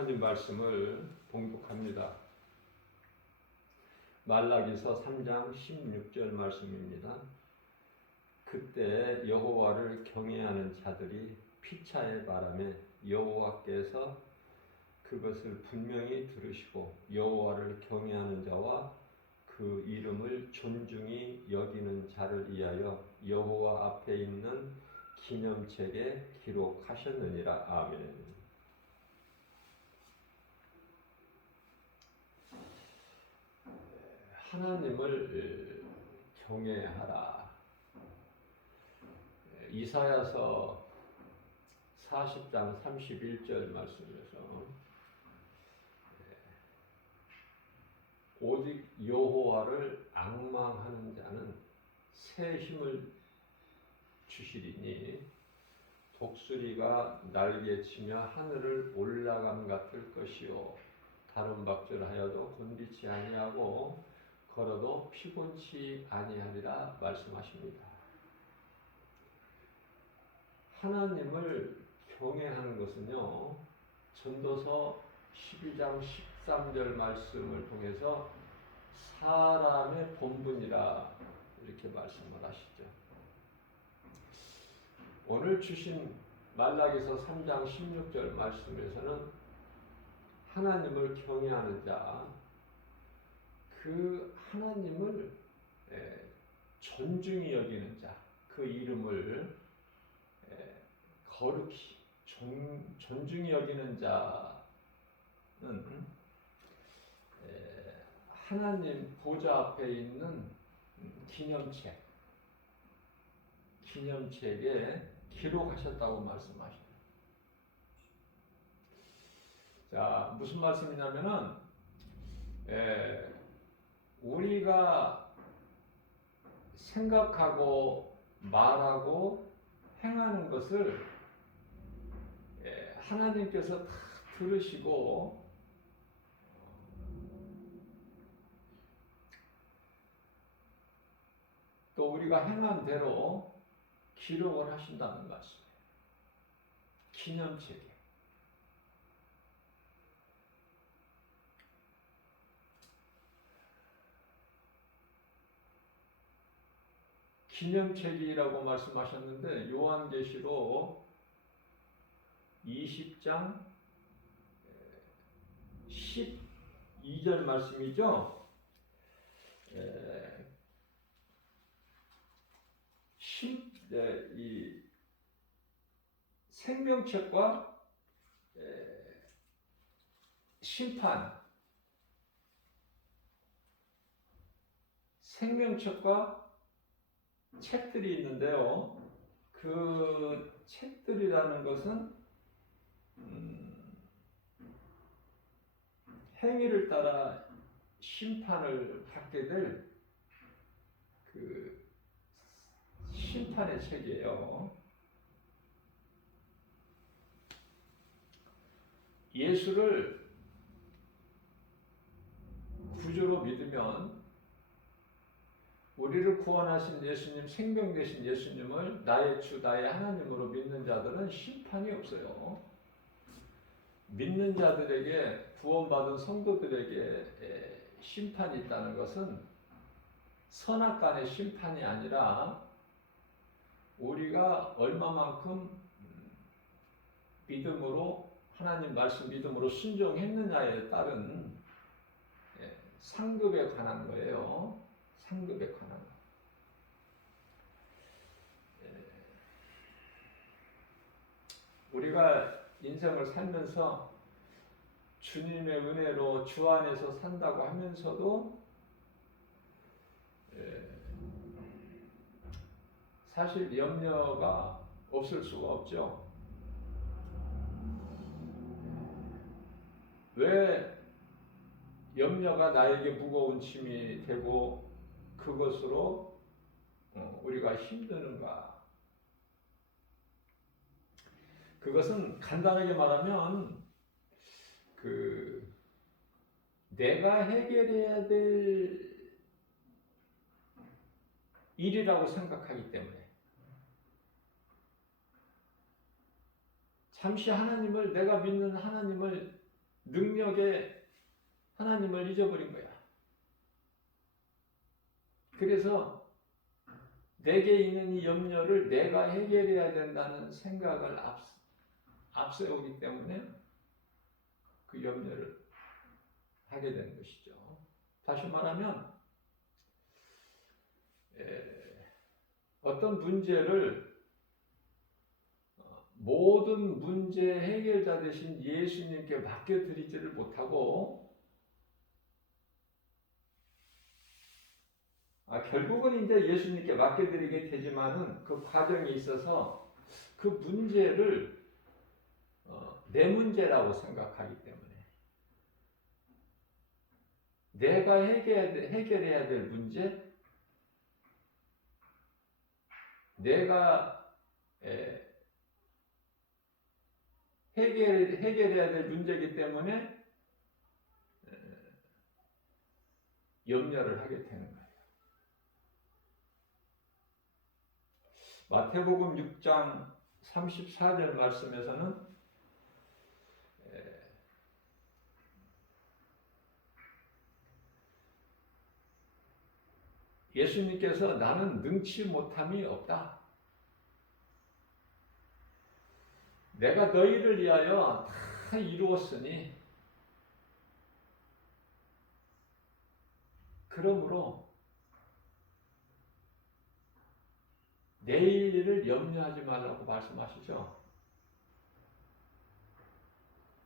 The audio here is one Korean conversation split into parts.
하나님 말씀을 봉독합니다. 말라기서 3장 16절 말씀입니다. 그때 여호와를 경외하는 자들이 피차의 바람에 여호와께서 그것을 분명히 들으시고 여호와를 경외하는 자와 그 이름을 존중히 여기는 자를 위하여 여호와 앞에 있는 기념책에 기록하셨느니라. 아멘. 하나님을 경외하라. 이사야서 40장 31절 말씀에서 오직 여호와를 앙망하는 자는 새 힘을 주시리니 독수리가 날개치며 하늘을 올라감 같을 것이요 다른 박질하여도 곤비치 아니하고 걸어도 피곤치 아니하리라 말씀하십니다. 하나님을 경외하는 것은요, 전도서 12장 13절 말씀을 통해서 사람의 본분이라 이렇게 말씀을 하시죠. 오늘 주신 말라기서 3장 16절 말씀에서는 하나님을 경외하는 자, 그 하나님을 존중히 여기는 자, 그 이름을 거룩히 존중히 여기는 자는 하나님 보좌 앞에 있는 기념책에 기록하셨다고 말씀하십니다. 자, 무슨 말씀이냐면은 우리가 생각하고 말하고 행하는 것을 하나님께서 다 들으시고 또 우리가 행한 대로 기록을 하신다는 말씀이에요. 기념책에. 기념책이라고 말씀하셨는데 요한계시록 20장 12절 말씀이죠. 이 생명책과 생명책과 책들이 있는데요. 그 책들이라는 것은 행위를 따라 심판을 받게 될 그 심판의 책이에요. 예수를 구주로 믿으면 우리를 구원하신 예수님, 생명 되신 예수님을 나의 주, 나의 하나님으로 믿는 자들은 심판이 없어요. 믿는 자들에게, 구원받은 성도들에게 심판이 있다는 것은 선악간의 심판이 아니라 우리가 얼마만큼 믿음으로, 하나님 말씀 믿음으로 순종했느냐에 따른 상급에 관한 거예요. 상급에 관한 거. 우리가 인생을 살면서 주님의 은혜로 주 안에서 산다고 하면서도 사실 염려가 없을 수가 없죠. 왜 염려가 나에게 무거운 짐이 되고 그것으로 우리가 힘드는가? 그것은 간단하게 말하면 내가 해결해야 될 일이라고 생각하기 때문에 잠시 하나님을, 내가 믿는 하나님을 능력에 하나님을 잊어버린 거야. 그래서 내게 있는 이 염려를 내가 해결해야 된다는 생각을 앞세우기 때문에 그 염려를 하게 되는 것이죠. 다시 말하면 어떤 문제를 모든 문제 해결자 되신 예수님께 맡겨드리지를 못하고 결국은 이제 예수님께 맡겨드리게 되지만은 그 과정에 있어서 그 문제를 내 문제라고 생각하기 때문에 내가 해결해야 될 문제, 내가 해결해야 될 문제이기 때문에 염려를 하게 되는 거예요. 마태복음 6장 34절 말씀에서는 예수님께서 나는 능치 못함이 없다. 내가 너희를 위하여 다 이루었으니 그러므로 내일 일을 염려하지 말라고 말씀하시죠.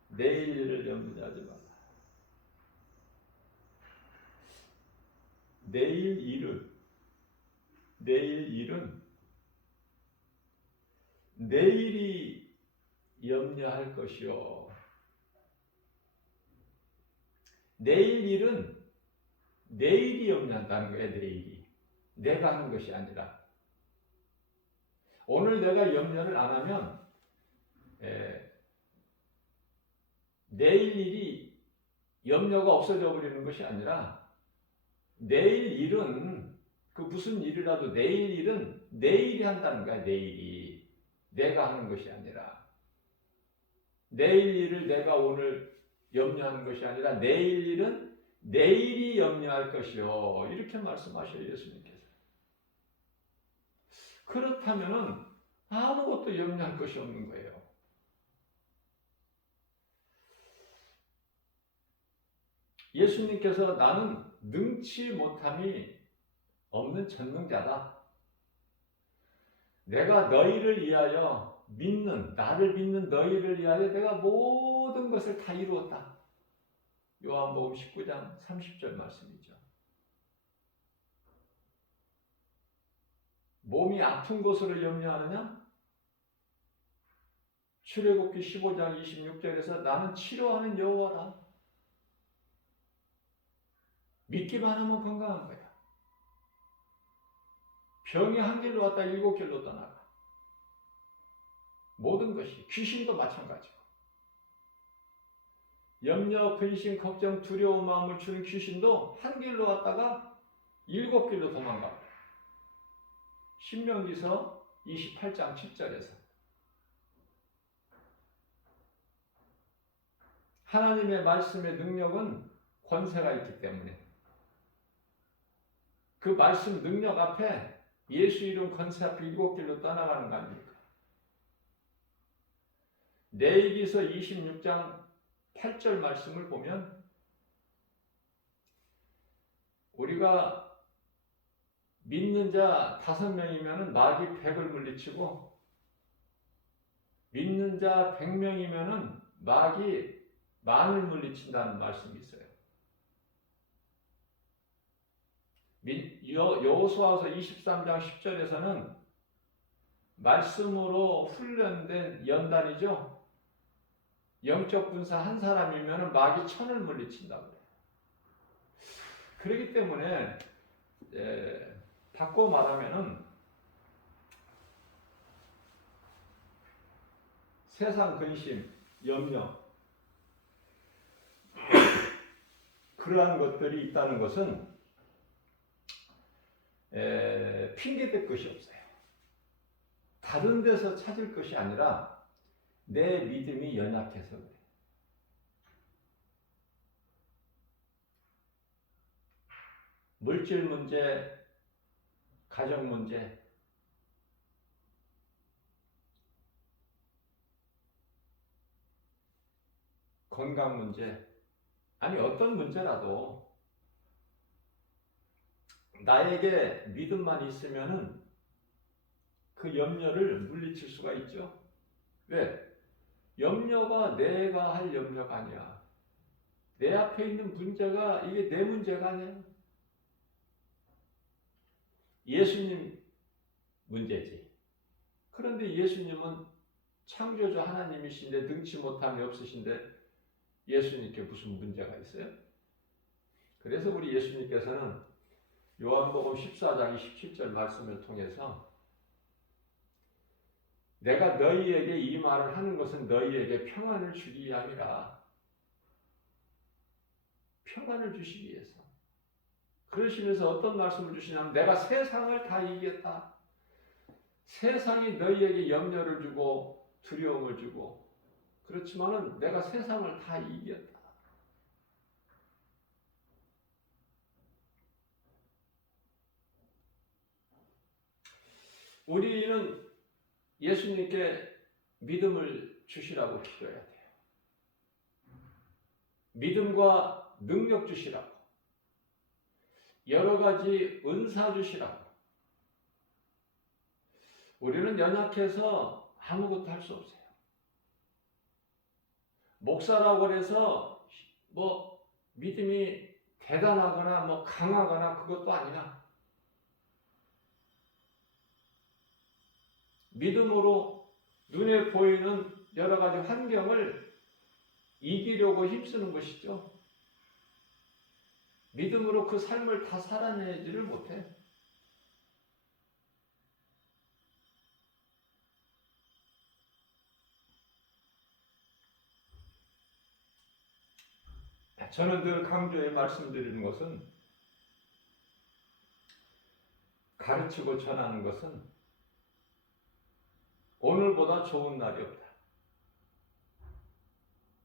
내일 일을 염려하지 말라. 내일 일은 내일이 염려할 것이요. 내일 일은 내일이 염려한다는 거예요. 내일이. 내가 하는 것이 아니라. 오늘 내가 염려를 안 하면 내일 일이 염려가 없어져 버리는 것이 아니라 내일 일은 그 무슨 일이라도 내일 일은 내일이 한다는 거야. 내일이. 내가 하는 것이 아니라 내일 일을 내가 오늘 염려하는 것이 아니라 내일 일은 내일이 염려할 것이요. 이렇게 말씀하셔요. 예수님께서. 그렇다면은 아무것도 염려할 것이 없는 거예요. 예수님께서 나는 능치 못함이 없는 전능자다. 내가 너희를 위하여 나를 믿는 너희를 위하여 내가 모든 것을 다 이루었다. 요한복음 19장 30절 말씀이죠. 몸이 아픈 것으로 염려하느냐? 출애굽기 15장 26절에서 나는 치료하는 여호와라. 믿기만 하면 건강한 거야. 병이 한 길로 왔다 7길로 떠나가. 모든 것이 귀신도 마찬가지고 염려, 근심, 걱정, 두려운 마음을 주는 귀신도 한 길로 왔다가 7길로 도망가. 신명기서 28장 7절에서 하나님의 말씀의 능력은 권세가 있기 때문에 그 말씀 능력 앞에 예수 이름 권세 앞에 7길로 떠나가는 거 아닙니까? 레위기서 26장 8절 말씀을 보면 우리가 믿는 자 5명이면 마귀 100을 물리치고 믿는 자 100명이면 마귀 10,000을 물리친다는 말씀이 있어요. 여호수아서 23장 10절에서는 말씀으로 훈련된 연단이죠. 영적 군사 한 사람이면 마귀 1,000을 물리친다고 해요. 그렇기 때문에 바꿔 말하면은 세상 근심, 염려 그러한 것들이 있다는 것은 핑계댈 것이 없어요. 다른 데서 찾을 것이 아니라 내 믿음이 연약해서 그래. 물질 문제, 가정 문제, 건강 문제, 아니 어떤 문제라도 나에게 믿음만 있으면은 그 염려를 물리칠 수가 있죠. 왜? 염려가 내가 할 염려가 아니야. 내 앞에 있는 문제가 이게 내 문제가 아니야. 예수님 문제지. 그런데 예수님은 창조주 하나님이신데 능치 못함이 없으신데 예수님께 무슨 문제가 있어요? 그래서 우리 예수님께서는 요한복음 14장 27절 말씀을 통해서 내가 너희에게 이 말을 하는 것은 너희에게 평안을 주기 위함이라. 평안을 주시기 위해서. 그러시면서 어떤 말씀을 주시냐면 내가 세상을 다 이겼다. 세상이 너희에게 염려를 주고 두려움을 주고 그렇지만은 내가 세상을 다 이겼다. 우리는 예수님께 믿음을 주시라고 기도해야 돼요. 믿음과 능력 주시라고. 여러 가지 은사 주시라고. 우리는 연약해서 아무것도 할 수 없어요. 목사라고 해서 뭐 믿음이 대단하거나 뭐 강하거나 그것도 아니라 믿음으로 눈에 보이는 여러 가지 환경을 이기려고 힘쓰는 것이죠. 믿음으로 그 삶을 다 살아내지를 못해. 저는 늘 강조해 말씀드리는 것은 가르치고 전하는 것은 오늘보다 좋은 날이 없다.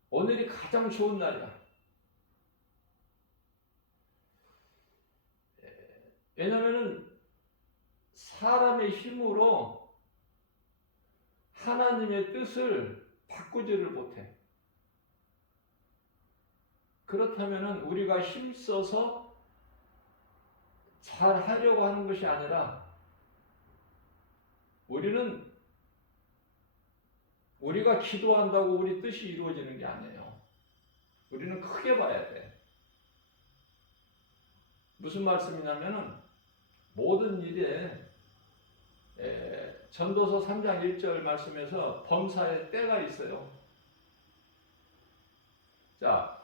오늘이 가장 좋은 날이야. 왜냐하면 사람의 힘으로 하나님의 뜻을 바꾸지를 못해. 그렇다면 우리가 힘써서 잘 하려고 하는 것이 아니라 우리가 기도한다고 우리 뜻이 이루어지는 게 아니에요. 우리는 크게 봐야 돼. 무슨 말씀이냐면은 모든 일에 전도서 3장 1절 말씀에서 범사에 때가 있어요. 자,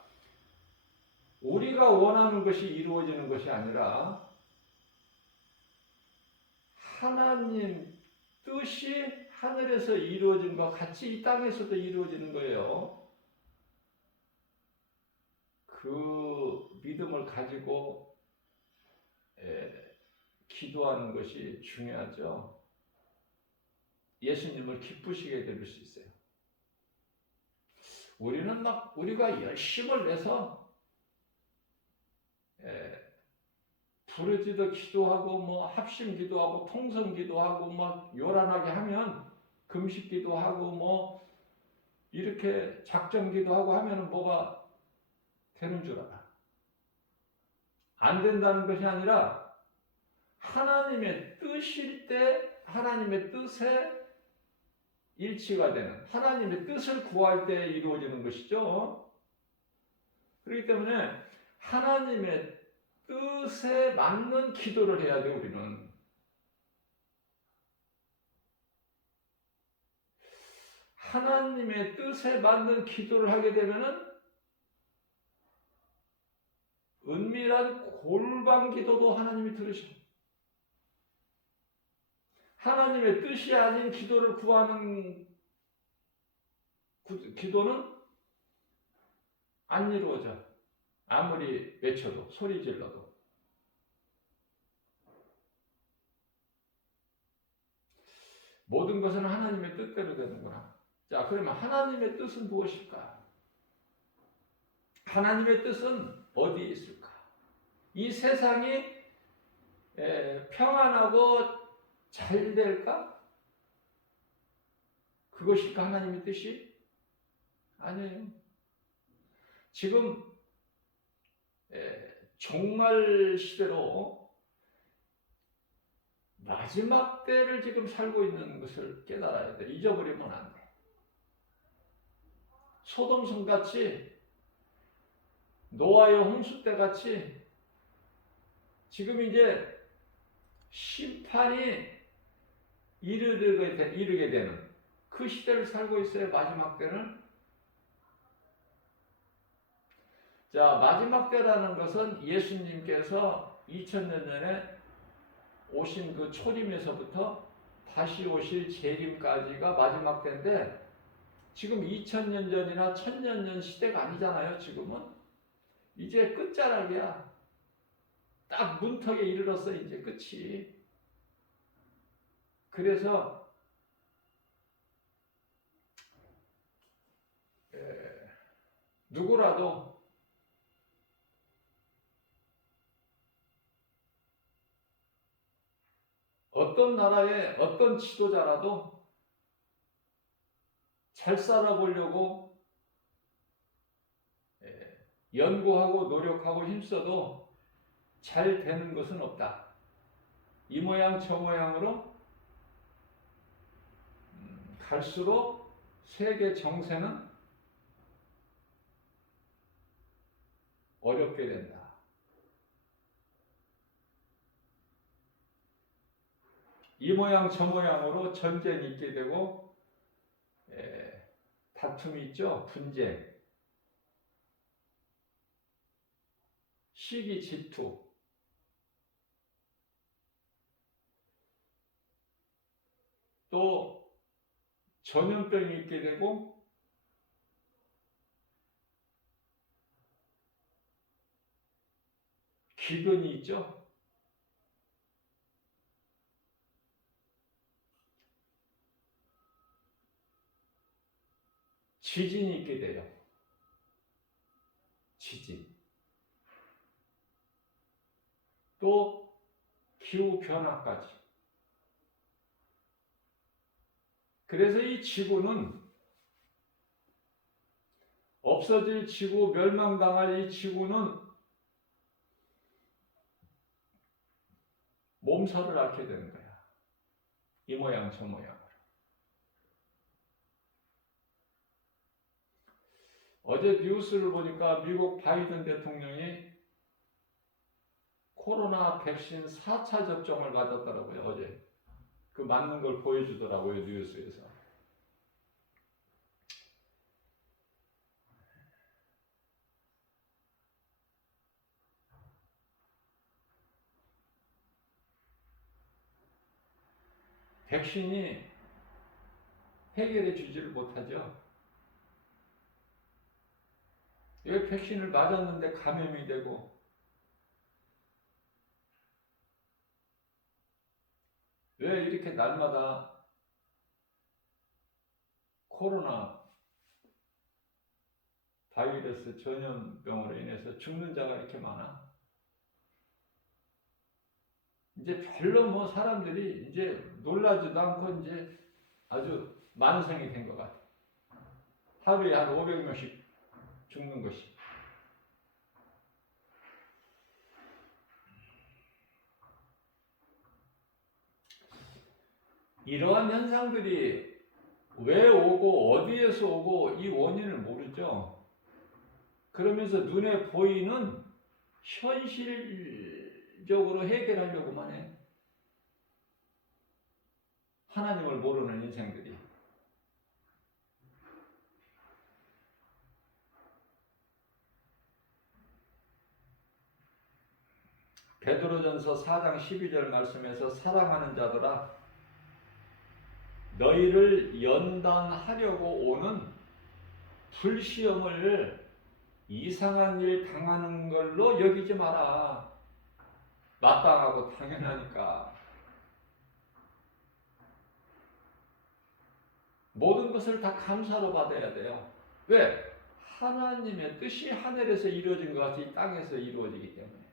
우리가 원하는 것이 이루어지는 것이 아니라 하나님 뜻이 하늘에서 이루어진 것 같이 이 땅에서도 이루어지는 거예요. 그 믿음을 가지고 기도하는 것이 중요하죠. 예수님을 기쁘시게 될 수 있어요. 우리는 우리가 열심을 내서 부르짖어 기도하고 뭐 합심 기도하고 통성 기도하고 막 요란하게 하면 금식 기도하고 뭐 이렇게 작정 기도하고 하면은 뭐가 되는 줄 알아. 안 된다는 것이 아니라 하나님의 뜻일 때 하나님의 뜻에 일치가 되는 하나님의 뜻을 구할 때 이루어지는 것이죠. 그렇기 때문에 하나님의 뜻에 맞는 기도를 해야 돼. 우리는 하나님의 뜻에 맞는 기도를 하게 되면은 은밀한 골방 기도도 하나님이 들으셔. 하나님의 뜻이 아닌 기도를 구하는 기도는 안 이루어져. 아무리 외쳐도 소리 질러도. 모든 것은 하나님의 뜻대로 되는구나. 자, 그러면 하나님의 뜻은 무엇일까? 하나님의 뜻은 어디에 있을까? 이 세상이 평안하고 잘 될까? 그것일까 하나님의 뜻이? 아니에요. 지금 종말 시대로 마지막 때를 지금 살고 있는 것을 깨달아야 돼. 잊어버리면 안 돼. 소돔성 같이, 노아의 홍수 때 같이 지금 이제 심판이 이르게 되는 그 시대를 살고 있어요. 마지막 때는. 자, 마지막 때라는 것은 예수님께서 2000년 전에 오신 그 초림에서부터 다시 오실 재림까지가 마지막 때인데, 지금 2000년 전이나 1000년 전 시대가 아니잖아요. 지금은 이제 끝자락이야. 딱 문턱에 이르렀어. 이제 끝이. 그래서 누구라도 어떤 나라의 어떤 지도자라도 잘 살아보려고 연구하고 노력하고 힘써도 잘 되는 것은 없다. 이 모양 저 모양으로 갈수록 세계 정세는 어렵게 된다. 이 모양 저 모양으로 전쟁이 있게 되고 다툼이 있죠. 분쟁, 시기, 질투, 또 전염병이 있게 되고 기근이 있죠. 지진이 있게 돼요. 지진. 또 기후변화까지. 그래서 이 지구는 없어질 지구, 멸망당할 이 지구는 몸살을 앓게 되는 거야. 이 모양 저 모양으로. 어제 뉴스를 보니까 미국 바이든 대통령이 코로나 백신 4차 접종을 맞았더라고요. 어제. 그 맞는 걸 보여주더라고요. 뉴스에서. 백신이 해결해 주지를 못하죠. 왜 백신을 맞았는데 감염이 되고, 왜 이렇게 날마다 코로나 바이러스 전염병으로 인해서 죽는 자가 이렇게 많아? 이제 별로 뭐 사람들이 이제 놀라지도 않고 이제 아주 만성이 된 것 같아. 하루에 한 500명씩 죽는 것이. 이러한 현상들이 왜 오고 어디에서 오고 이 원인을 모르죠. 그러면서 눈에 보이는 현실적으로 해결하려고만 해. 하나님을 모르는 인생들이. 베드로전서 4장 12절 말씀에서 사랑하는 자들아 너희를 연단하려고 오는 불시험을 이상한 일 당하는 걸로 여기지 마라. 마땅하고 당연하니까. 모든 것을 다 감사로 받아야 돼요. 왜? 하나님의 뜻이 하늘에서 이루어진 것 같이 땅에서 이루어지기 때문에.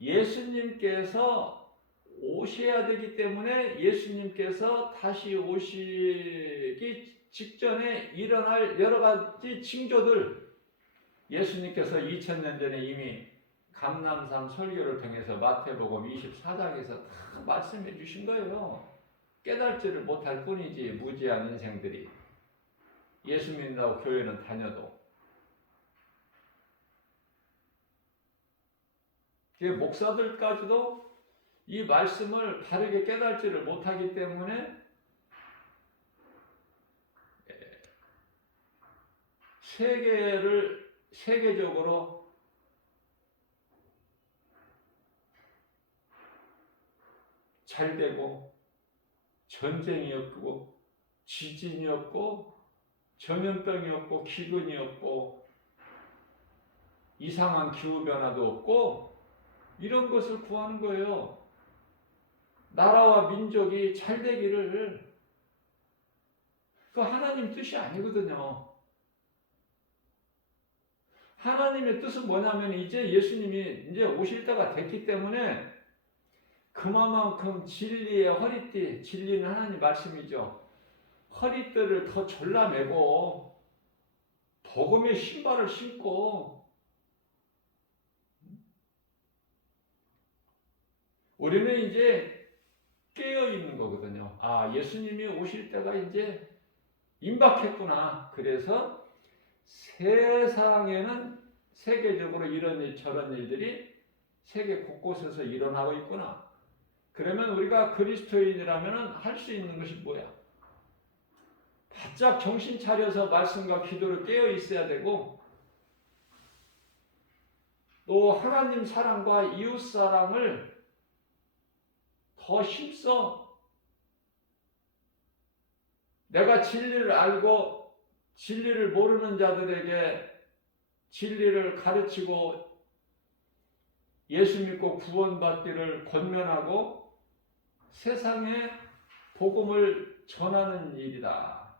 예수님께서 오셔야 되기 때문에 예수님께서 다시 오시기 직전에 일어날 여러 가지 징조들, 예수님께서 2000년 전에 이미 감람산 설교를 통해서 마태복음 24장에서 다 말씀해 주신 거예요. 깨달지를 못할 뿐이지, 무지한 인생들이. 예수 믿는다고 교회는 다녀도. 목사들까지도 이 말씀을 바르게 깨달지를 못하기 때문에 세계적으로 잘 되고, 전쟁이 없고, 지진이 없고, 전염병이 없고, 기근이 없고, 이상한 기후변화도 없고, 이런 것을 구하는 거예요. 나라와 민족이 잘 되기를. 그 하나님 뜻이 아니거든요. 하나님의 뜻은 뭐냐면 이제 예수님이 이제 오실 때가 됐기 때문에 그만큼 진리의 허리띠, 진리는 하나님 말씀이죠. 허리띠를 더 졸라매고 복음의 신발을 신고 우리는 이제 깨어 있는 거거든요. 아, 예수님이 오실 때가 이제 임박했구나. 그래서 세상에는 세계적으로 이런 일 저런 일들이 세계 곳곳에서 일어나고 있구나. 그러면 우리가 그리스도인이라면 할 수 있는 것이 뭐야? 바짝 정신 차려서 말씀과 기도를 깨어 있어야 되고, 또 하나님 사랑과 이웃 사랑을 더 힘써 내가 진리를 알고 진리를 모르는 자들에게 진리를 가르치고 예수 믿고 구원받기를 권면하고 세상에 복음을 전하는 일이다.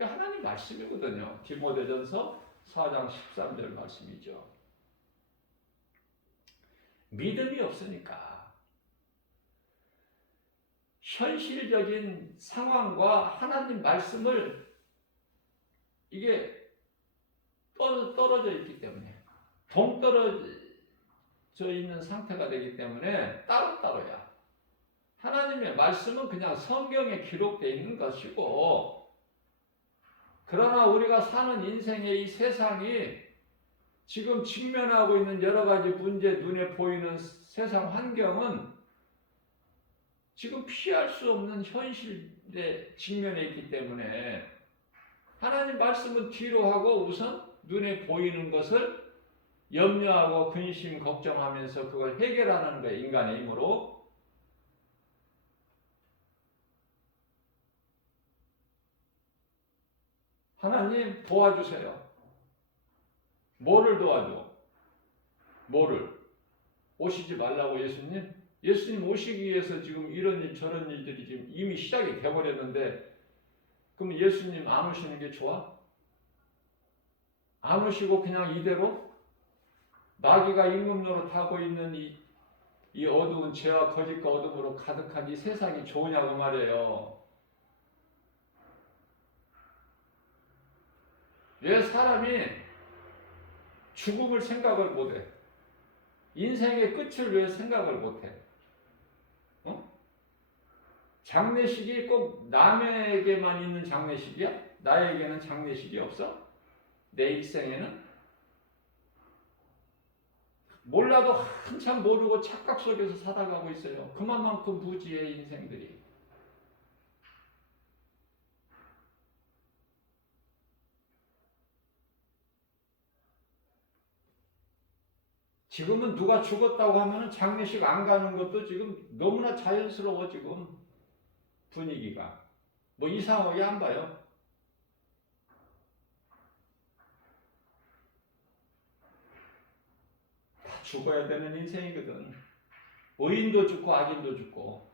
하나님 말씀이거든요. 디모데전서 4장 13절 말씀이죠. 믿음이 없으니까 현실적인 상황과 하나님 말씀을 이게 떨어져 있기 때문에 동떨어져 있는 상태가 되기 때문에 따로따로야. 하나님의 말씀은 그냥 성경에 기록되어 있는 것이고, 그러나 우리가 사는 인생의 이 세상이 지금 직면하고 있는 여러 가지 문제, 눈에 보이는 세상 환경은 지금 피할 수 없는 현실에 직면해 있기 때문에 하나님 말씀은 뒤로 하고 우선 눈에 보이는 것을 염려하고 근심, 걱정하면서 그걸 해결하는 거예요. 인간의 힘으로. 하나님 도와주세요. 뭐를 도와줘? 뭐를? 오시지 말라고 예수님? 예수님 오시기 위해서 지금 이런 일 저런 일들이 지금 이미 시작이 돼버렸는데 그럼 예수님 안 오시는 게 좋아? 안 오시고 그냥 이대로 마귀가 임금 노릇하고 있는 이 어두운 죄와 거짓과 어둠으로 가득한 이 세상이 좋으냐고 말이에요. 왜 사람이 죽음을 생각을 못해? 인생의 끝을 왜 생각을 못해? 장례식이 꼭 남에게만 있는 장례식이야? 나에게는 장례식이 없어? 내 일생에는? 몰라도 한참 모르고 착각 속에서 살아가고 있어요. 그만큼 무지해 인생들이. 지금은 누가 죽었다고 하면 장례식 안 가는 것도 지금 너무나 자연스러워. 지금 분위기가 뭐 이상하게 안 봐요. 다 죽어야 되는 인생이거든. 의인도 죽고 악인도 죽고.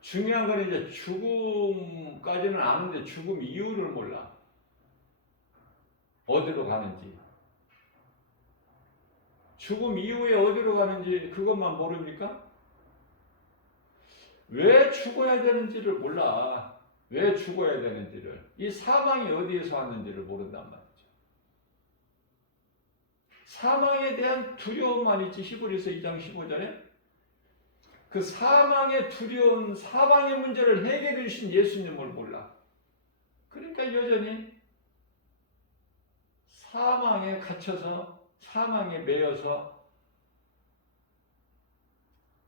중요한 건 이제 죽음까지는 아는데 죽음 이유를 몰라. 어디로 가는지. 죽음 이후에 어디로 가는지 그것만 모릅니까? 왜 죽어야 되는지를 몰라. 왜 죽어야 되는지를. 이 사망이 어디에서 왔는지를 모른단 말이죠. 사망에 대한 두려움만 있지. 히브리서 2장 15절에 그 사망의 두려움, 사망의 문제를 해결해 주신 예수님을 몰라. 그러니까 여전히 사망에 갇혀서 사망에 매여서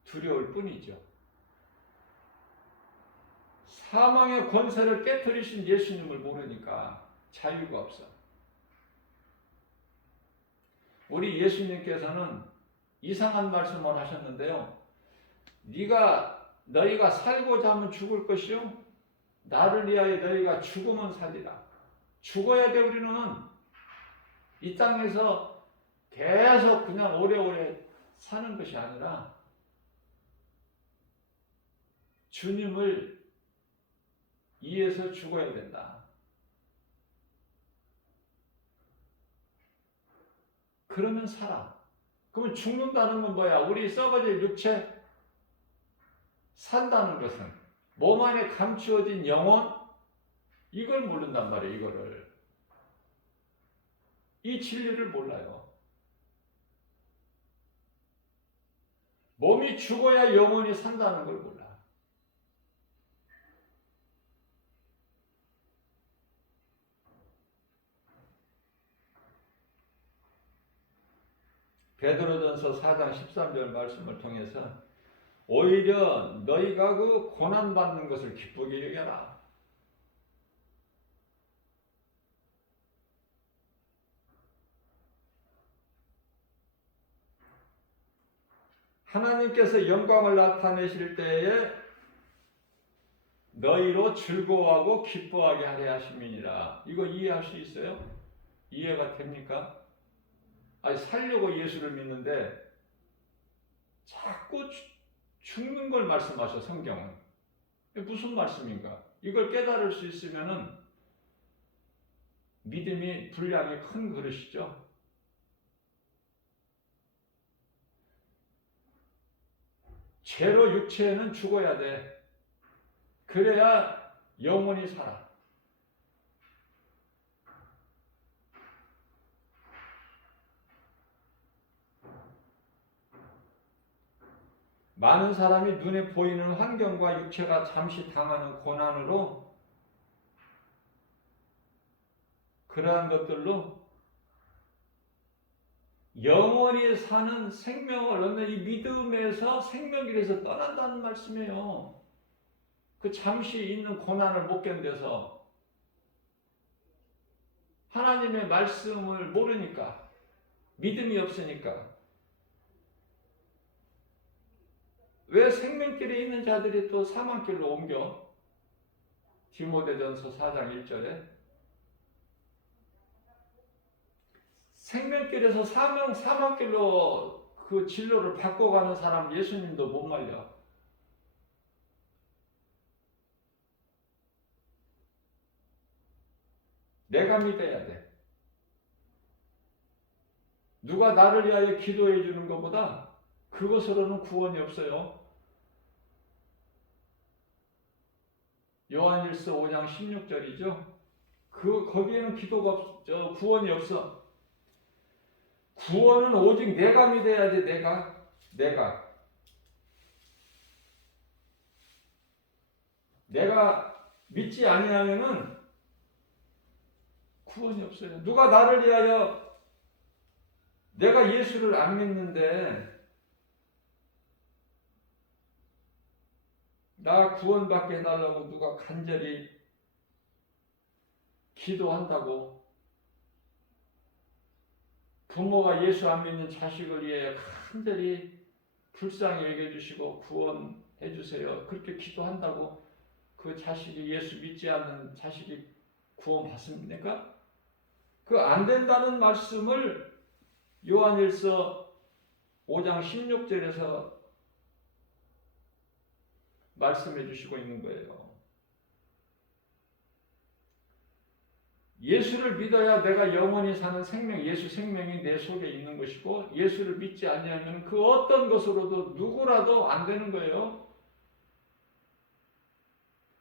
두려울 뿐이죠. 사망의 권세를 깨뜨리신 예수님을 모르니까 자유가 없어. 우리 예수님께서는 이상한 말씀을 하셨는데요. 너희가 살고자 하면 죽을 것이요 나를 위하여 너희가 죽으면 살리라. 죽어야 돼. 우리는 이 땅에서 계속 그냥 오래오래 사는 것이 아니라 주님을 위해서 죽어야 된다. 그러면 살아. 그러면 죽는다는 건 뭐야? 우리 썩어질 육체 산다는 것은 몸 안에 감추어진 영혼 이걸 모른단 말이에요. 이거를. 이 진리를 몰라요. 몸이 죽어야 영혼이 산다는 걸 몰라. 베드로전서 4장 13절 말씀을 통해서 오히려 너희가 그 고난받는 것을 기쁘게 여겨라. 하나님께서 영광을 나타내실 때에 너희로 즐거워하고 기뻐하게 하려 하심이니라. 이거 이해할 수 있어요? 이해가 됩니까? 아니, 살려고 예수를 믿는데 자꾸 죽는 걸 말씀하셔. 성경은. 무슨 말씀인가? 이걸 깨달을 수 있으면은 믿음이 분량이 큰 그릇이죠. 죄로 육체는 죽어야 돼. 그래야 영혼이 살아. 많은 사람이 눈에 보이는 환경과 육체가 잠시 당하는 고난으로 그러한 것들로 영원히 사는 생명을 얻는 이 믿음에서 생명길에서 떠난다는 말씀이에요. 그 잠시 있는 고난을 못 견뎌서 하나님의 말씀을 모르니까 믿음이 없으니까 왜 생명길에 있는 자들이 또 사망길로 옮겨? 디모데전서 4장 1절에 생명길에서 사망길로 그 진로를 바꿔가는 사람 예수님도 못 말려. 내가 믿어야 돼. 누가 나를 위하여 기도해 주는 것보다 그것으로는 구원이 없어요. 요한일서 5장 16절이죠. 거기에는 기도가 없어. 구원이 없어. 구원은 오직 내가 믿어야지. 내가 믿지 아니하면은 구원이 없어요. 누가 나를 위하여 내가 예수를 안 믿는데 나 구원받게 해달라고 누가 간절히 기도한다고 부모가 예수 안 믿는 자식을 위해 간절히 불쌍히 여겨주시고 구원해 주세요. 그렇게 기도한다고 그 자식이 예수 믿지 않는 자식이 구원 받습니까? 그 안 된다는 말씀을 요한일서 5장 16절에서 말씀해 주시고 있는 거예요. 예수를 믿어야 내가 영원히 사는 생명, 예수 생명이 내 속에 있는 것이고 예수를 믿지 아니하면 그 어떤 것으로도 누구라도 안 되는 거예요.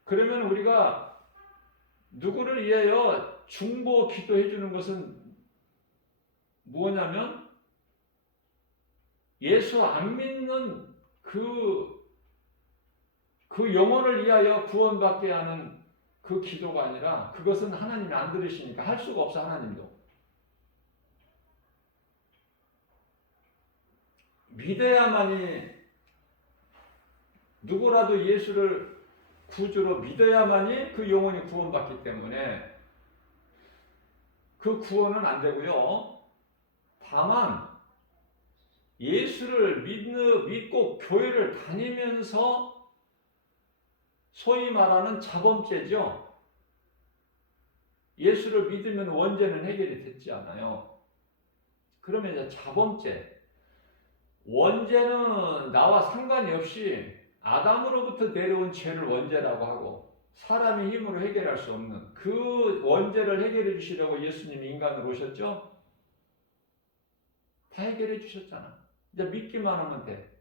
그러면 우리가 누구를 위하여 중보 기도해 주는 것은 뭐냐면 예수 안 믿는 그 영혼을 위하여 구원받게 하는 그 기도가 아니라 그것은 하나님이 안 들으시니까 할 수가 없어. 하나님도 믿어야만이, 누구라도 예수를 구주로 믿어야만이 그 영혼이 구원받기 때문에 그 구원은 안 되고요. 다만 예수를 믿고 교회를 다니면서 소위 말하는 자범죄죠. 예수를 믿으면 원죄는 해결이 됐지 않아요. 그러면 이제 자범죄, 원죄는 나와 상관이 없이 아담으로부터 내려온 죄를 원죄라고 하고 사람의 힘으로 해결할 수 없는 그 원죄를 해결해 주시려고 예수님이 인간으로 오셨죠. 다 해결해 주셨잖아. 이제 믿기만 하면 돼.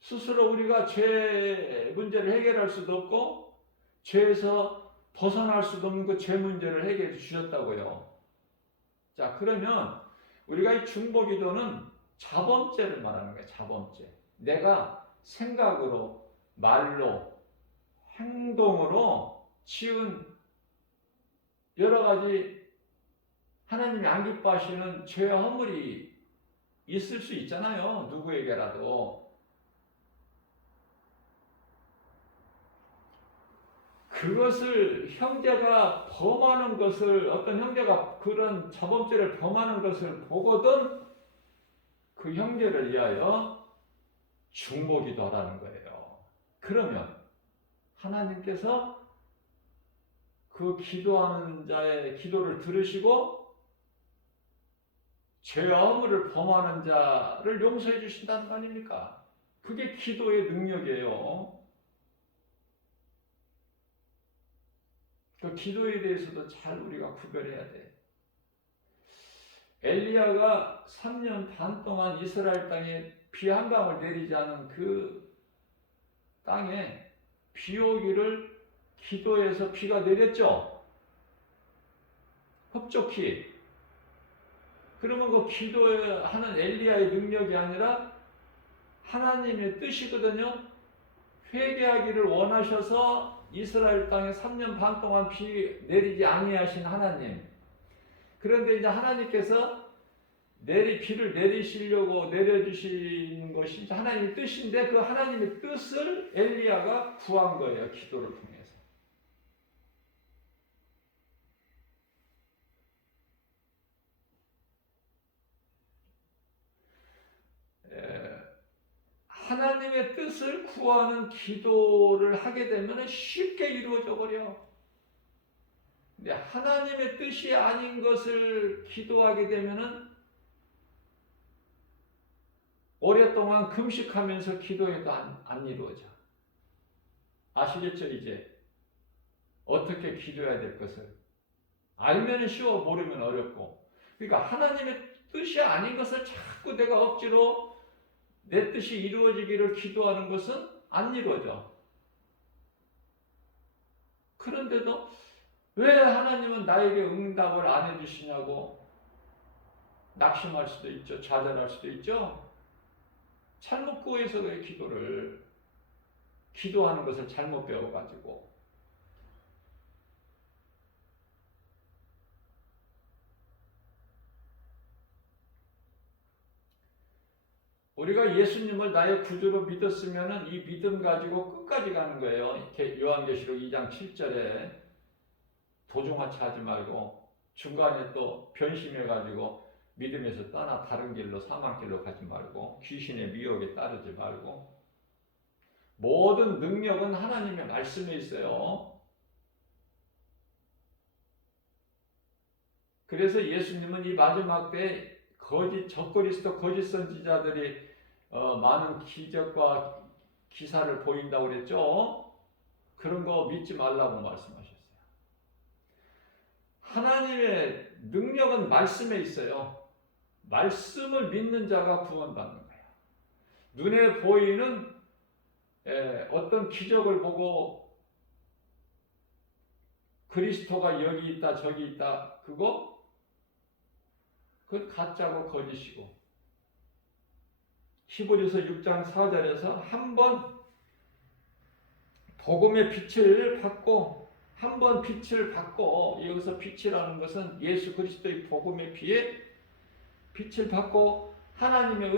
스스로 우리가 죄 문제를 해결할 수도 없고 죄에서 벗어날 수도 없는 그 죄 문제를 해결해 주셨다고요. 자, 그러면 우리가 이 중보기도는 자범죄를 말하는 거예요. 자범죄. 내가 생각으로, 말로, 행동으로 지은 여러 가지 하나님이 안 기뻐하시는 죄와 허물이 있을 수 있잖아요. 누구에게라도. 그것을 형제가 범하는 것을, 어떤 형제가 그런 자범죄를 범하는 것을 보거든 그 형제를 위하여 중보기도 하라는 거예요. 그러면 하나님께서 그 기도하는 자의 기도를 들으시고 죄와 허물을 범하는 자를 용서해 주신다는 거 아닙니까? 그게 기도의 능력이에요. 그 기도에 대해서도 잘 우리가 구별해야 돼. 엘리야가 3년 반 동안 이스라엘 땅에 비 한 방울 내리지 않은 그 땅에 비 오기를 기도해서 비가 내렸죠. 흡족히. 그러면 그 기도하는 엘리야의 능력이 아니라 하나님의 뜻이거든요. 회개하기를 원하셔서 이스라엘 땅에 3년 반 동안 비 내리지 아니하신 하나님. 그런데 이제 하나님께서 비를 내리시려고 내려주시는 것이 하나님의 뜻인데 그 하나님의 뜻을 엘리야가 구한 거예요. 기도를 통해서. 하나님의 뜻을 구하는 기도를 하게 되면 쉽게 이루어져 버려. 근데 하나님의 뜻이 아닌 것을 기도하게 되면 오랫동안 금식하면서 기도해도 안 이루어져. 아시겠죠? 이제 어떻게 기도해야 될 것을 알면 쉬워, 모르면 어렵고. 그러니까 하나님의 뜻이 아닌 것을 자꾸 내가 억지로 내 뜻이 이루어지기를 기도하는 것은 안 이루어져. 그런데도 왜 하나님은 나에게 응답을 안 해주시냐고 낙심할 수도 있죠. 좌절할 수도 있죠. 잘못 구해서 왜 기도하는 것을 잘못 배워가지고. 우리가 예수님을 나의 구주로 믿었으면 이 믿음 가지고 끝까지 가는 거예요. 요한계시록 2장 7절에 도중하지 하지 말고 중간에 또 변심해가지고 믿음에서 떠나 다른 길로 사망길로 가지 말고 귀신의 미혹에 따르지 말고. 모든 능력은 하나님의 말씀에 있어요. 그래서 예수님은 이 마지막 때 적그리스도 거짓 선지자들이 많은 기적과 기사를 보인다고 그랬죠. 그런 거 믿지 말라고 말씀하셨어요. 하나님의 능력은 말씀에 있어요. 말씀을 믿는 자가 구원받는 거예요. 눈에 보이는 어떤 기적을 보고 그리스도가 여기 있다 저기 있다 그건 가짜고 거짓이고, 히브리서 6장 4절에서 한번 복음의 빛을 받고, 한번 빛을 받고, 여기서 빛이라는 것은 예수 그리스도의 복음의 빛을 받고 하나님의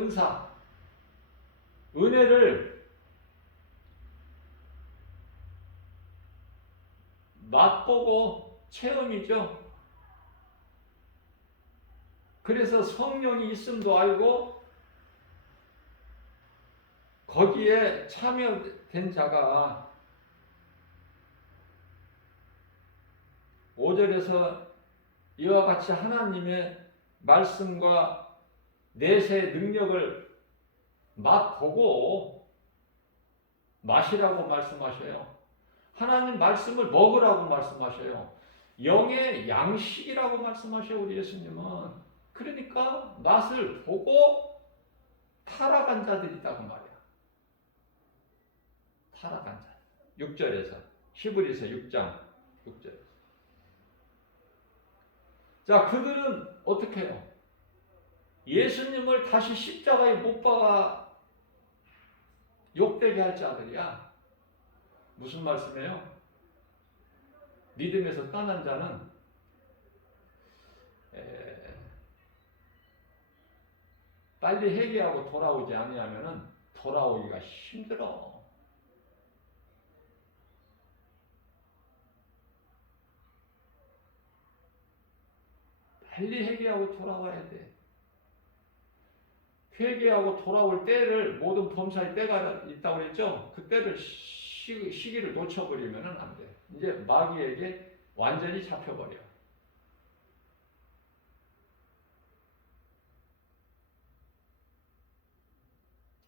은혜를 맛보고 체험이죠. 그래서 성령이 있음도 알고 거기에 참여된 자가 5절에서 이와 같이 하나님의 말씀과 내세의 능력을 맛보고 마시라고 말씀하셔요. 하나님 말씀을 먹으라고 말씀하셔요. 영의 양식이라고 말씀하셔요. 우리 예수님은. 그러니까 맛을 보고 타락한 자들이 있다고 말이야. 타락한 자. 6절에서 히브리서 6장 6절. 자, 그들은 어떻게 해요? 예수님을 다시 십자가에 못 박아 욕되게 할 자들이야. 무슨 말씀이에요? 믿음에서 떠난 자는 빨리 회개하고 돌아오지 아니하면 돌아오기가 힘들어. 빨리 회개하고 돌아와야 돼. 회개하고 돌아올 때를, 모든 범사의 때가 있다고 그랬죠? 그 때를 시기를 놓쳐버리면 안 돼. 이제 마귀에게 완전히 잡혀버려.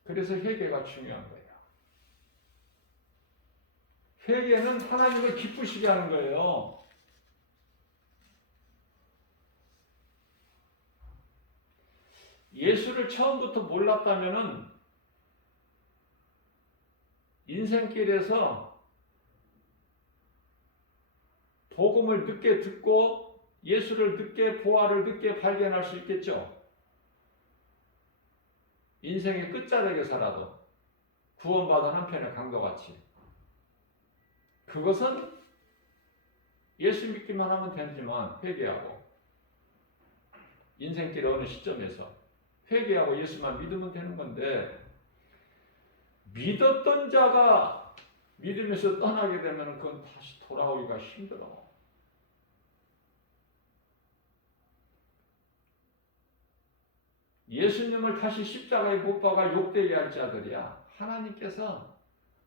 그래서 회개가 중요한 거예요. 회개는 하나님을 기쁘시게 하는 거예요. 예수를 처음부터 몰랐다면은 인생길에서 복음을 늦게 듣고 예수를 늦게, 보화를 늦게 발견할 수 있겠죠. 인생의 끝자락에 살아도 구원받은 한편의 강도같이. 그것은 예수 믿기만 하면 되지만 회개하고, 인생길의 어느 시점에서 회개하고 예수만 믿으면 되는 건데, 믿었던 자가 믿음에서 떠나게 되면 그건 다시 돌아오기가 힘들어. 예수님을 다시 십자가에 못 박아 욕되게 할 자들이야. 하나님께서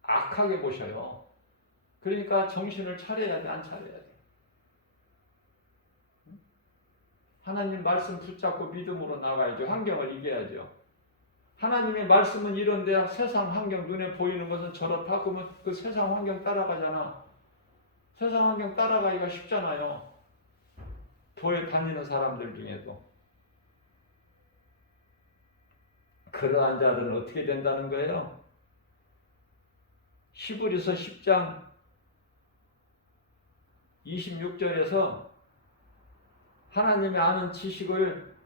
악하게 보셔요. 그러니까 정신을 차려야 돼, 안 차려야 돼? 하나님 말씀 붙잡고 믿음으로 나가야죠. 환경을 이겨야죠. 하나님의 말씀은 이런데 세상 환경, 눈에 보이는 것은 저렇다. 그러면 그 세상 환경 따라가잖아. 세상 환경 따라가기가 쉽잖아요. 교회 다니는 사람들 중에도. 그러한 자들은 어떻게 된다는 거예요? 히브리서 10장 26절에서 하나님의 아는 지식을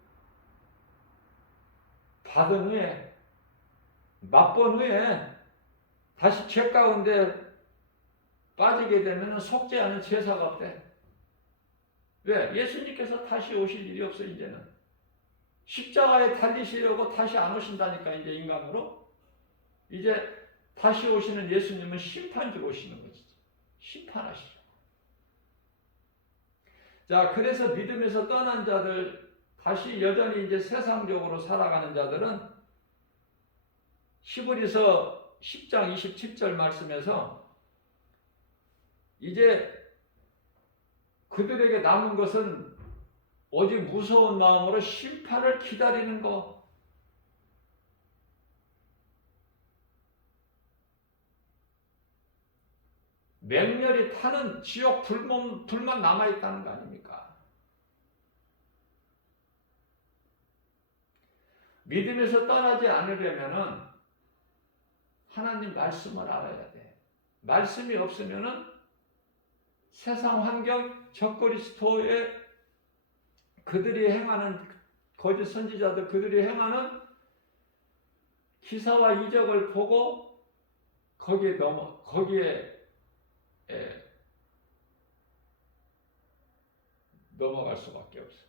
받은 후에, 맛본 후에 다시 죄 가운데 빠지게 되면 속지 않은 제사가 없대. 왜? 예수님께서 다시 오실 일이 없어. 이제는 십자가에 달리시려고 다시 안 오신다니까. 이제 인간으로 이제 다시 오시는 예수님은 심판주로 오시는 거지. 심판하시죠. 자, 그래서 믿음에서 떠난 자들, 다시 여전히 이제 세상적으로 살아가는 자들은 히브리서 10장 27절 말씀에서 이제 그들에게 남은 것은 오직 무서운 마음으로 심판을 기다리는 것. 맹렬히 타는 지옥 불만 남아있다는 거 아닙니까? 믿음에서 떠나지 않으려면은 하나님 말씀을 알아야 돼. 말씀이 없으면은 세상 환경, 적그리스도의 그들이 행하는 거짓 선지자들 그들이 행하는 기사와 이적을 보고 거기에 넘어갈 수밖에 없어.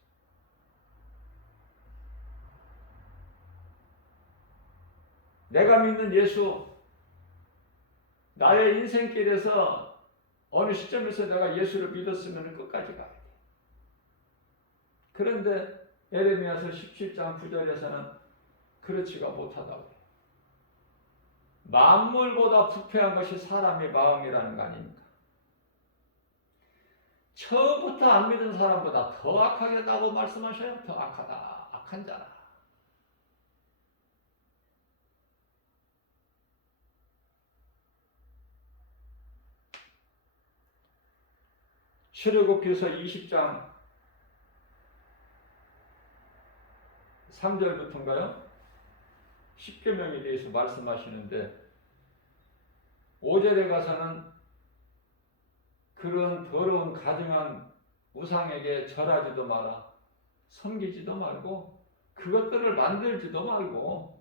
내가 믿는 예수, 나의 인생길에서 어느 시점에서 내가 예수를 믿었으면 끝까지 가야 돼. 그런데 에레미야서 17장 9절에서는 그렇지가 못하다고 해. 만물보다 부패한 것이 사람의 마음이라는 거 아닙니까? 처음부터 안 믿은 사람보다 더 악하겠다고 말씀하셔요. 더 악하다. 악한 자라. 출애굽기서 20장 3절부터인가요? 십계명에 대해서 말씀하시는데 5절에 가서는 그런 더러운 가증한 우상에게 절하지도 마라. 섬기지도 말고 그것들을 만들지도 말고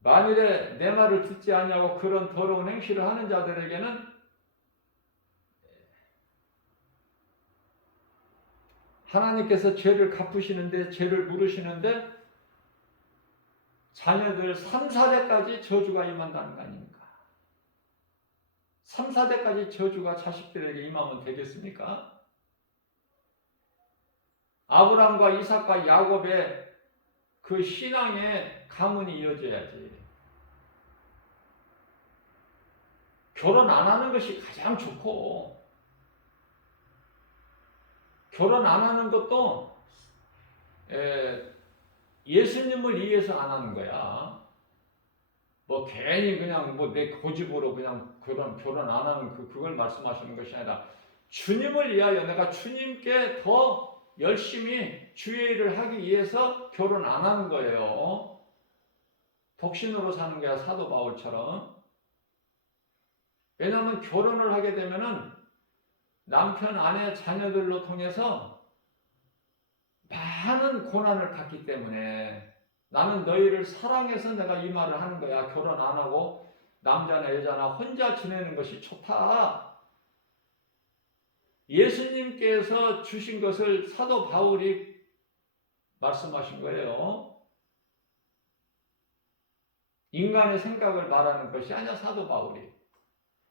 만일에 내 말을 듣지 않냐고 그런 더러운 행실을 하는 자들에게는 하나님께서 죄를 갚으시는데 죄를 물으시는데 자녀들 3, 4대까지 저주가 임한다는 거 아닙니까? 3, 4대까지 저주가 자식들에게 임하면 되겠습니까? 아브라함과 이삭과 야곱의 그 신앙의 가문이 이어져야지. 결혼 안 하는 것이 가장 좋고 결혼 안 하는 것도 예수님을 위해서 안 하는 거야. 뭐 괜히 그냥 뭐 내 고집으로 그냥 결혼 안 하는 그걸 말씀하시는 것이 아니라 주님을 위하여 내가 주님께 더 열심히 주의 일을 하기 위해서 결혼 안 하는 거예요. 독신으로 사는 거야, 사도 바울처럼. 왜냐하면 결혼을 하게 되면은 남편, 아내, 자녀들로 통해서 많은 고난을 갖기 때문에 나는 너희를 사랑해서 내가 이 말을 하는 거야. 결혼 안 하고 남자나 여자나 혼자 지내는 것이 좋다. 예수님께서 주신 것을 사도 바울이 말씀하신 거예요. 인간의 생각을 말하는 것이 아니야, 사도 바울이.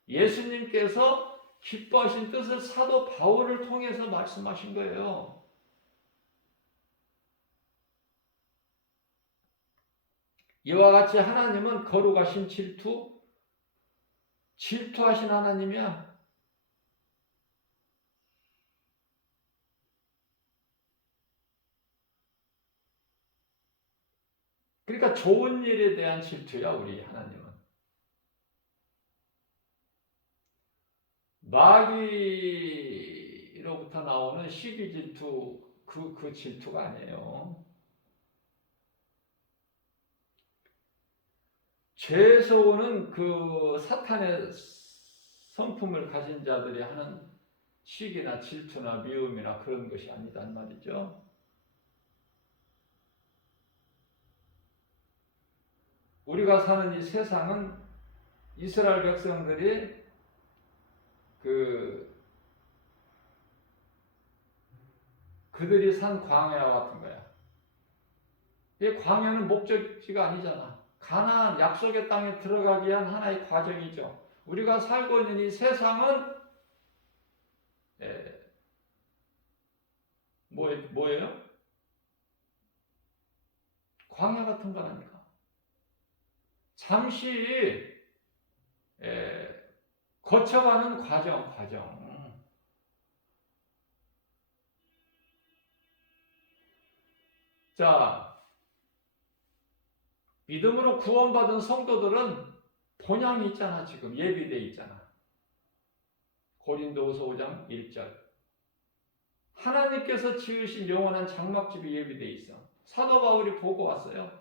예수님께서 기뻐하신 뜻을 사도 바울을 통해서 말씀하신 거예요. 이와 같이 하나님은 거룩하신 질투하신 하나님이야. 그러니까 좋은 일에 대한 질투야, 우리 하나님은. 마귀로부터 나오는 시기 질투, 그 질투가 아니에요. 죄에서 오는 그 사탄의 성품을 가진 자들이 하는 시기나 질투나 미움이나 그런 것이 아니단 말이죠. 우리가 사는 이 세상은 이스라엘 백성들이 그들이 산 광야와 같은 거야. 이 광야는 목적지가 아니잖아. 가나안 약속의 땅에 들어가기 위한 하나의 과정이죠. 우리가 살고 있는 이 세상은 뭐예요? 광야 같은 거라니까. 잠시 거쳐가는 과정. 자, 믿음으로 구원받은 성도들은 본향이 있잖아. 지금 예비되어 있잖아. 고린도후서 5장 1절. 하나님께서 지으신 영원한 장막집이 예비되어 있어. 사도 바울이 보고 왔어요.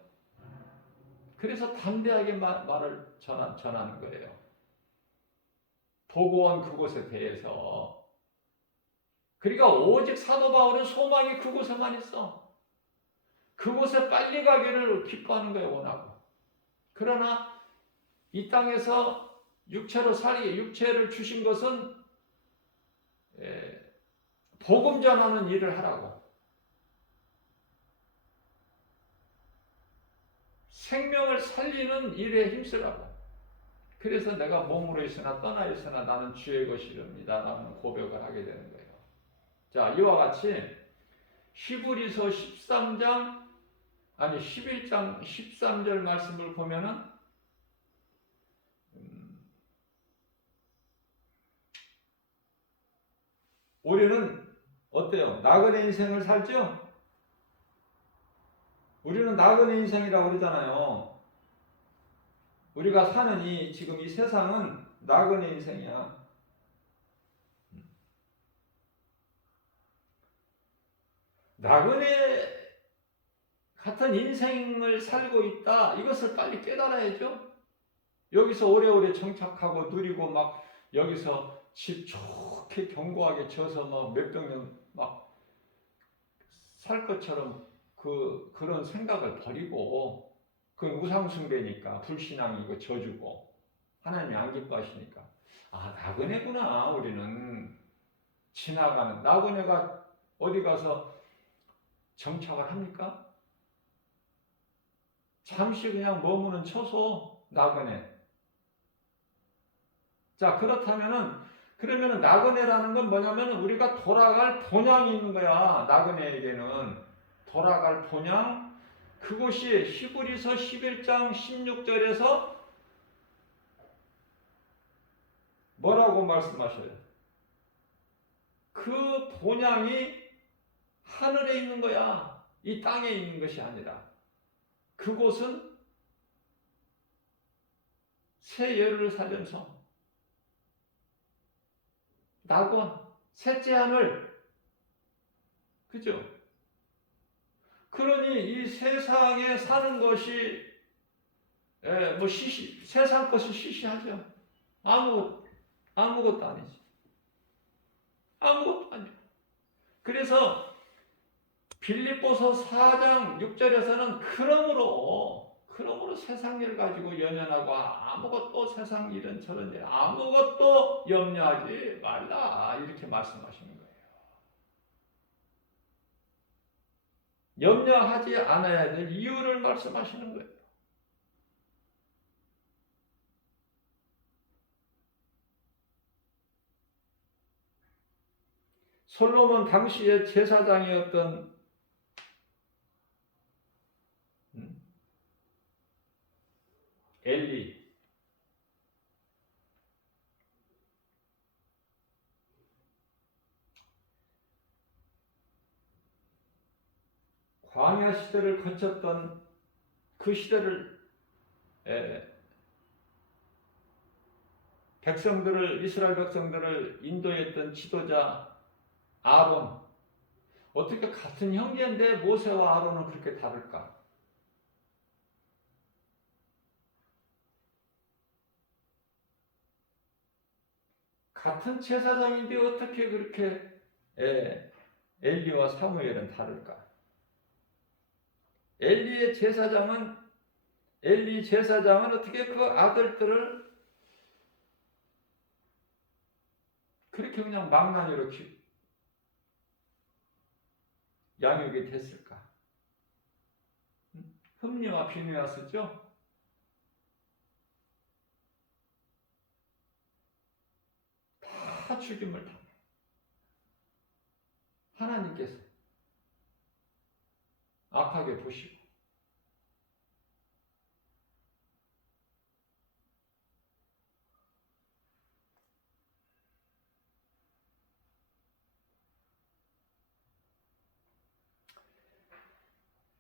그래서 담대하게 말을 전하는 거예요. 보고 온 그곳에 대해서. 그러니까 오직 사도 바울은 소망이 그곳에만 있어. 그곳에 빨리 가기를 기뻐하는 거예요, 원하고. 그러나 이 땅에서 육체를 주신 것은 복음 전하는 일을 하라고. 생명을 살리는 일에 힘쓰라고. 그래서 내가 몸으로 있으나 떠나 있으나 나는 주의 것이렵니다 라는 고백을 하게 되는 거예요. 자, 이와 같이 히브리서 11장 13절 말씀을 보면은 우리는 어때요? 나그네 인생을 살죠? 우리는 나그네 인생이라고 그러잖아요. 우리가 사는 지금 이 세상은 나그네 인생이야. 나그네 같은 인생을 살고 있다. 이것을 빨리 깨달아야죠. 여기서 오래오래 정착하고 누리고 막 여기서 집 좋게 견고하게 져서 막 몇백 년 막 살 것처럼 그런 생각을 버리고, 그건 우상숭배니까 불신앙이고 저주고 하나님이 안 기뻐하시니까, 아, 나그네구나. 우리는 지나가는 나그네가 어디 가서 정착을 합니까? 잠시 그냥 머무는 처소 나그네. 자, 그러면은 나그네라는 건 뭐냐면 우리가 돌아갈 본향이 있는 거야. 나그네에게는 돌아갈 본향, 그것이 히브리서 11장 16절에서 뭐라고 말씀하셔요? 그 본향이 하늘에 있는 거야. 이 땅에 있는 것이 아니라. 그곳은 새 예루살렘성, 낙원, 셋째 하늘. 그죠? 그러니 이 세상에 사는 것이 세상 것이 시시하죠. 아무것도 아니지. 아무것도 아니에요. 그래서 빌립보서 4장 6절에서는 그러므로 세상 일 가지고 연연하고 아무것도 세상 일은 저런 일 아무것도 염려하지 말라 이렇게 말씀하시는 거예요. 염려하지 않아야 될 이유를 말씀하시는 거예요. 솔로몬 당시의 제사장이었던 엘리, 광야 시대를 거쳤던 그 시대를 이스라엘 백성들을 인도했던 지도자 아론, 어떻게 같은 형제인데 모세와 아론은 그렇게 다를까? 같은 제사장인데 어떻게 그렇게 엘리와 사무엘은 다를까? 엘리 제사장은 어떻게 그 아들들을 그렇게 그냥 망나니로 양육이 됐을까? 흠니와 비누와 쓰죠? 다 죽임을 당해. 하나님께서 악하게 보시고.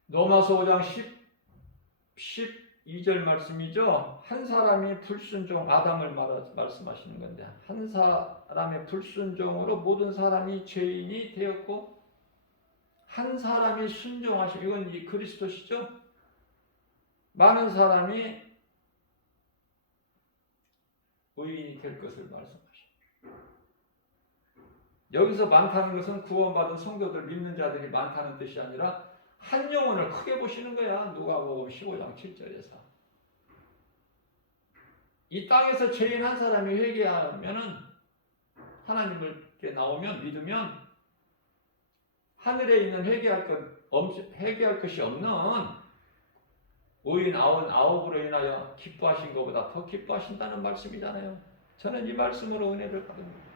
로마서 5장 10 2절 말씀이죠. 한 사람이 불순종, 아담을 말씀하시는 건데, 한 사람의 불순종으로 모든 사람이 죄인이 되었고, 한 사람이 순종하시고, 이건 이 그리스도시죠. 많은 사람이 의인이 될 것을 말씀하십니다. 여기서 많다는 것은 구원받은 성도들, 믿는 자들이 많다는 뜻이 아니라 한 영혼을 크게 보시는 거야. 누가복음 15장 7절에서. 이 땅에서 죄인 한 사람이 회개하면은, 하나님께 나오면, 믿으면 하늘에 있는 회개할 것이 없는 의인 99으로 인하여 기뻐하신 것보다 더 기뻐하신다는 말씀이잖아요. 저는 이 말씀으로 은혜를 받습니다.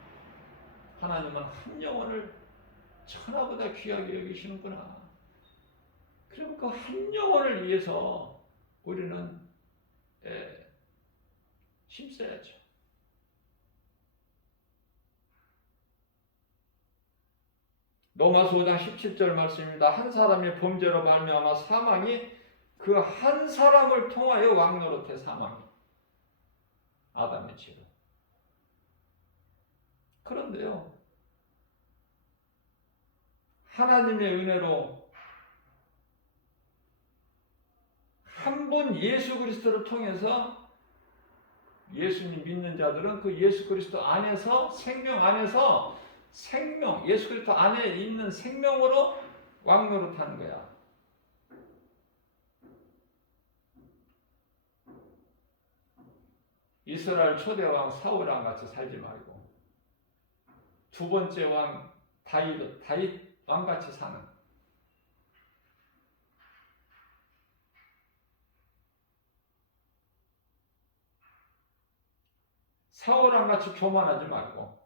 하나님은 한 영혼을 천하보다 귀하게 여기시는구나. 그럼 그 한 영혼을 위해서 우리는 힘써야죠. 로마서 5장 17절 말씀입니다. 한 사람의 범죄로 말미암아 사망이 그 한 사람을 통하여 왕노릇해 사망이. 아담의 죄로. 그런데요, 하나님의 은혜로 한 분 예수 그리스도를 통해서 예수님 믿는 자들은 그 예수 그리스도 안에서, 생명 안에서, 예수 그리스도 안에 있는 생명으로 왕노릇하는 거야. 이스라엘 초대왕 사울왕 같이 살지 말고 두 번째 왕 다윗 왕같이 사는, 사울왕같이 교만하지 말고,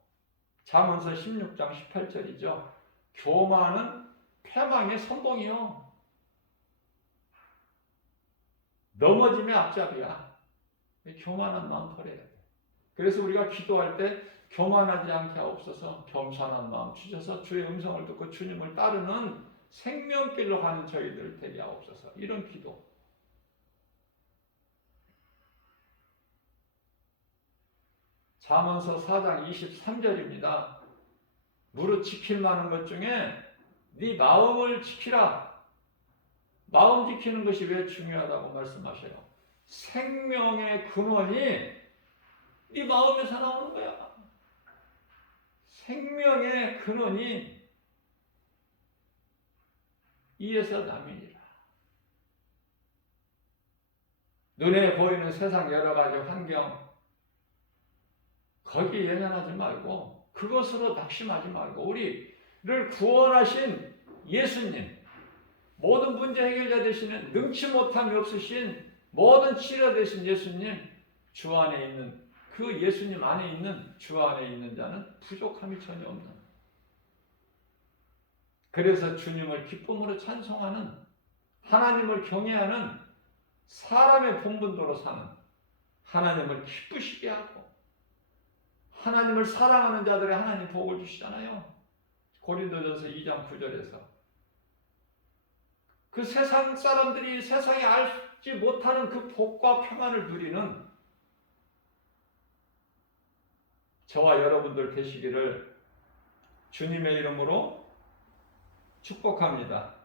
잠언서 16장 18절이죠. 교만은 패망의 선봉이요. 넘어짐의 앞잡이야. 교만한 마음 버려야 돼. 그래서 우리가 기도할 때 교만하지 않게 하옵소서, 겸손한 마음 주셔서 주의 음성을 듣고 주님을 따르는 생명길로 가는 저희들 되게 하옵소서. 이런 기도. 잠언서 4장 23절입니다. 무릇 지킬 만한 것 중에 네 마음을 지키라. 마음 지키는 것이 왜 중요하다고 말씀하셔요? 생명의 근원이 네 마음에서 나오는 거야. 생명의 근원이 이에서 남이니라. 눈에 보이는 세상 여러 가지 환경, 거기에 연연하지 말고, 그것으로 낙심하지 말고, 우리를 구원하신 예수님, 모든 문제 해결자 되시는, 능치 못함이 없으신 모든 치료 되신 예수님, 주 안에 있는, 그 예수님 안에 있는, 주 안에 있는 자는 부족함이 전혀 없는, 그래서 주님을 기쁨으로 찬송하는, 하나님을 경외하는, 사람의 본분도로 사는, 하나님을 기쁘시게 하고 하나님을 사랑하는 자들의 하나님 복을 주시잖아요. 고린도전서 2장 9절에서 그 세상 사람들이 세상에 알지 못하는 그 복과 평안을 누리는 저와 여러분들 되시기를 주님의 이름으로 축복합니다.